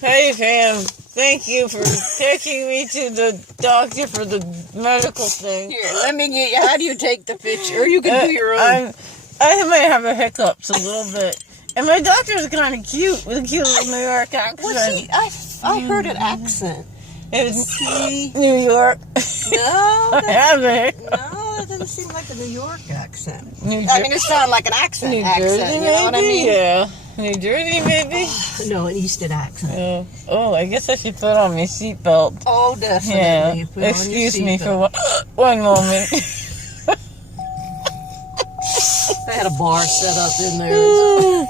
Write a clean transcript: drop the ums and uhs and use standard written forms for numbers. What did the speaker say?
Hey, fam. Thank you for taking me to the doctor for the medical thing. Here, let me get you. How do you take the picture? Or you can do your own. I might have a hiccups a little bit. And my doctor's kind of cute with a cute little New York accent. Well, see, I heard an accent. It's See? New York. No, I have a hiccup. no, it doesn't seem like a New York accent. I mean, it sounded like an accent. New accent, Jersey, you know what I mean? Yeah. New Jersey, maybe? No, an Easton accent. Oh, I guess I should put on my seatbelt. Oh, definitely. Yeah. Put on your Excuse me seatbelt. for one moment. They had a bar set up in there.